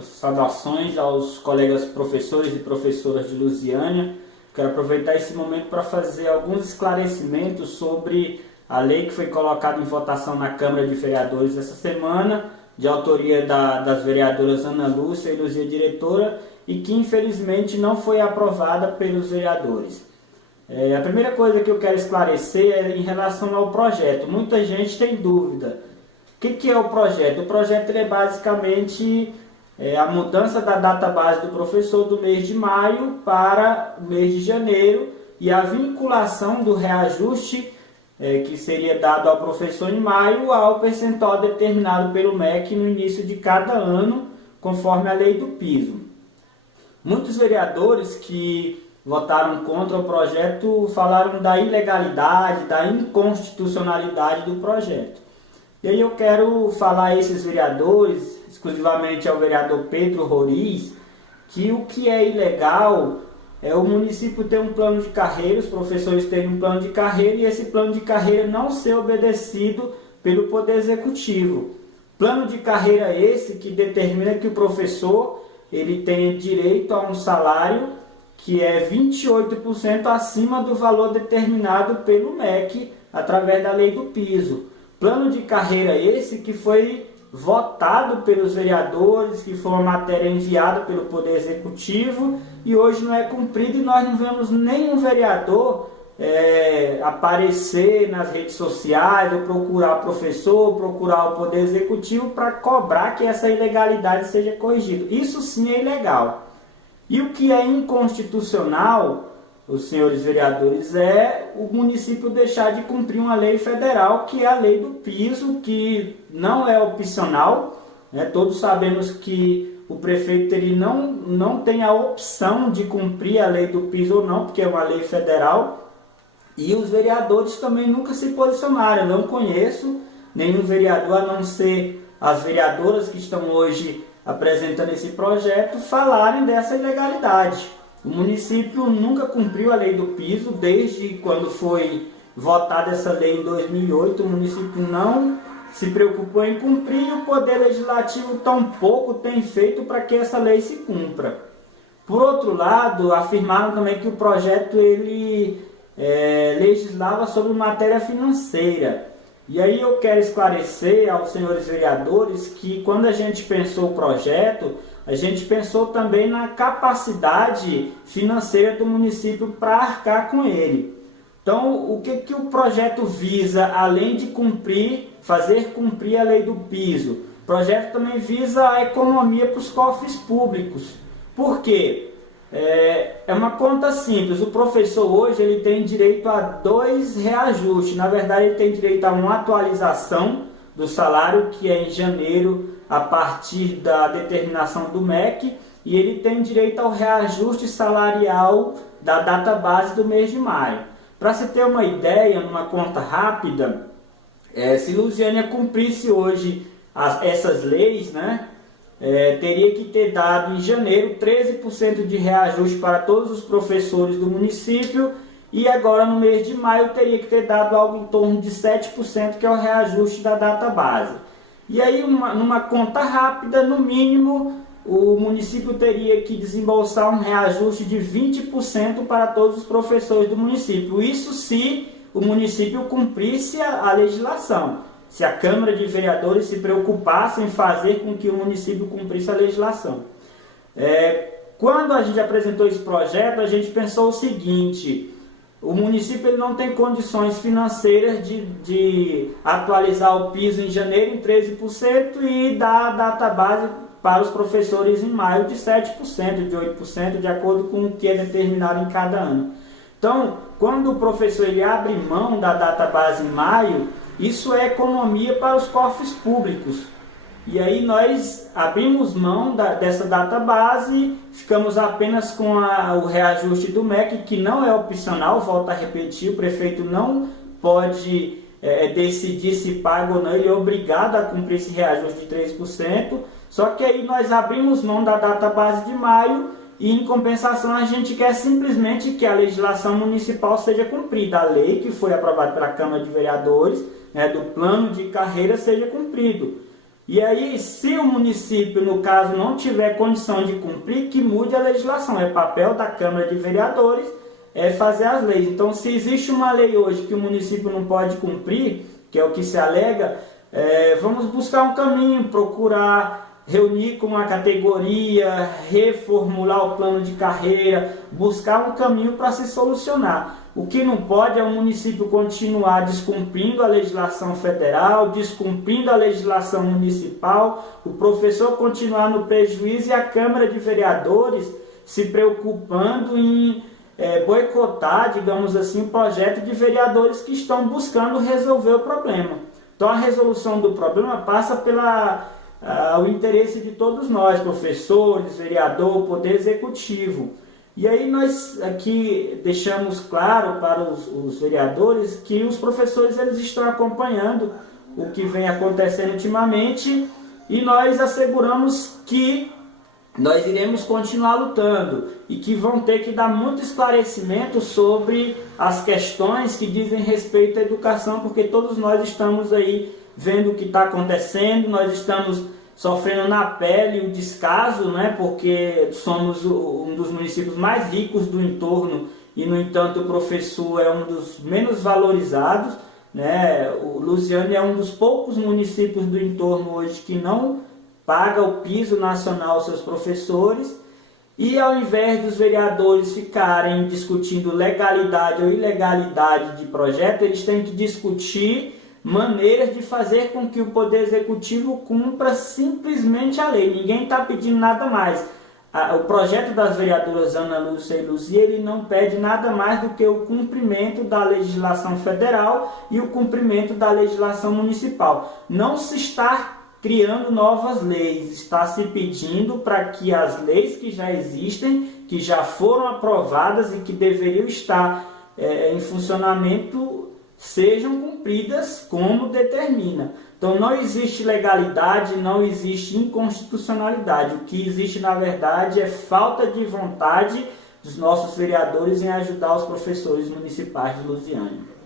Saudações aos colegas professores e professoras de Lusiânia. Quero aproveitar esse momento para fazer alguns esclarecimentos sobre a lei que foi colocada em votação na Câmara de Vereadores essa semana, de autoria das vereadoras Ana Lúcia e Luzia Diretora, e que infelizmente não foi aprovada pelos vereadores. A primeira coisa que eu quero esclarecer é em relação ao projeto. Muita gente tem dúvida. O que é o projeto? O projeto é basicamente a mudança da data base do professor do mês de maio para o mês de janeiro e a vinculação do reajuste que seria dado ao professor em maio ao percentual determinado pelo MEC no início de cada ano, conforme a lei do piso. Muitos vereadores que votaram contra o projeto falaram da ilegalidade, da inconstitucionalidade do projeto. E aí eu quero falar a esses vereadores, exclusivamente ao vereador Pedro Roriz, que o que é ilegal é o município ter um plano de carreira, os professores terem um plano de carreira e esse plano de carreira não ser obedecido pelo Poder Executivo. Plano de carreira esse que determina que o professor ele tenha direito a um salário que é 28% acima do valor determinado pelo MEC através da lei do piso. Plano de carreira esse que foi votado pelos vereadores, que foi uma matéria enviada pelo Poder Executivo e hoje não é cumprido e nós não vemos nenhum vereador aparecer nas redes sociais ou procurar o professor, procurar o Poder Executivo para cobrar que essa ilegalidade seja corrigida. Isso sim é ilegal. E o que é inconstitucional, os senhores vereadores, é o município deixar de cumprir uma lei federal, que é a lei do piso, que não é opcional. Todos sabemos que o prefeito ele não tem a opção de cumprir a lei do piso ou não, porque é uma lei federal. E os vereadores também nunca se posicionaram. Eu não conheço nenhum vereador, a não ser as vereadoras que estão hoje apresentando esse projeto, falarem dessa ilegalidade. O município nunca cumpriu a lei do piso, desde quando foi votada essa lei em 2008, o município não se preocupou em cumprir e o Poder Legislativo tampouco tem feito para que essa lei se cumpra. Por outro lado, afirmaram também que o projeto ele legislava sobre matéria financeira. E aí eu quero esclarecer aos senhores vereadores que quando a gente pensou o projeto, a gente pensou também na capacidade financeira do município para arcar com ele. Então, o que o projeto visa, além de fazer cumprir a lei do piso? O projeto também visa a economia para os cofres públicos. Por quê? É uma conta simples. O professor hoje ele tem direito a 2 reajustes. Na verdade, ele tem direito a uma atualização do salário, que é em janeiro, a partir da determinação do MEC, e ele tem direito ao reajuste salarial da data base do mês de maio. Para se ter uma ideia, numa conta rápida, se Lusiânia cumprisse hoje essas leis, teria que ter dado em janeiro 13% de reajuste para todos os professores do município e agora no mês de maio teria que ter dado algo em torno de 7%, que é o reajuste da data base. E aí, numa conta rápida, no mínimo, o município teria que desembolsar um reajuste de 20% para todos os professores do município. Isso se o município cumprisse a legislação. Se a Câmara de Vereadores se preocupasse em fazer com que o município cumprisse a legislação. Quando a gente apresentou esse projeto, a gente pensou o seguinte: o município ele não tem condições financeiras de atualizar o piso em janeiro em 13% e dar a data base para os professores em maio de 7%, de 8%, de acordo com o que é determinado em cada ano. Então, quando o professor ele abre mão da data base em maio, isso é economia para os cofres públicos. E aí nós abrimos mão dessa data base, ficamos apenas com o reajuste do MEC, que não é opcional, volto a repetir, o prefeito não pode decidir se paga ou não, ele é obrigado a cumprir esse reajuste de 3%, só que aí nós abrimos mão da data base de maio e em compensação a gente quer simplesmente que a legislação municipal seja cumprida, a lei que foi aprovada pela Câmara de Vereadores, do plano de carreira seja cumprido. E aí, se o município, no caso, não tiver condição de cumprir, que mude a legislação. É papel da Câmara de Vereadores fazer as leis. Então, se existe uma lei hoje que o município não pode cumprir, que é o que se alega, vamos buscar um caminho, procurar reunir com uma categoria, reformular o plano de carreira, buscar um caminho para se solucionar. O que não pode é o município continuar descumprindo a legislação federal, descumprindo a legislação municipal, o professor continuar no prejuízo e a Câmara de Vereadores se preocupando em boicotar, digamos assim, o projeto de vereadores que estão buscando resolver o problema. Então a resolução do problema passa o interesse de todos nós, professores, vereador, poder executivo. E aí nós aqui deixamos claro para os vereadores que os professores eles estão acompanhando o que vem acontecendo ultimamente e nós asseguramos que nós iremos continuar lutando e que vão ter que dar muito esclarecimento sobre as questões que dizem respeito à educação, porque todos nós estamos aí vendo o que está acontecendo, nós estamos sofrendo na pele o descaso, né? Porque somos um dos municípios mais ricos do entorno e, no entanto, o professor é um dos menos valorizados, né? O Lusiânia é um dos poucos municípios do entorno hoje que não paga o piso nacional aos seus professores. E ao invés dos vereadores ficarem discutindo legalidade ou ilegalidade de projeto, eles têm que discutir maneiras de fazer com que o Poder Executivo cumpra simplesmente a lei. Ninguém está pedindo nada mais. O projeto das vereadoras Ana Lúcia e Luzia, ele não pede nada mais do que o cumprimento da legislação federal e o cumprimento da legislação municipal. Não se está criando novas leis, está se pedindo para que as leis que já existem, que já foram aprovadas e que deveriam estar em funcionamento, sejam cumpridas como determina. Então não existe legalidade, não existe inconstitucionalidade. O que existe na verdade é falta de vontade dos nossos vereadores em ajudar os professores municipais de Lusiânia.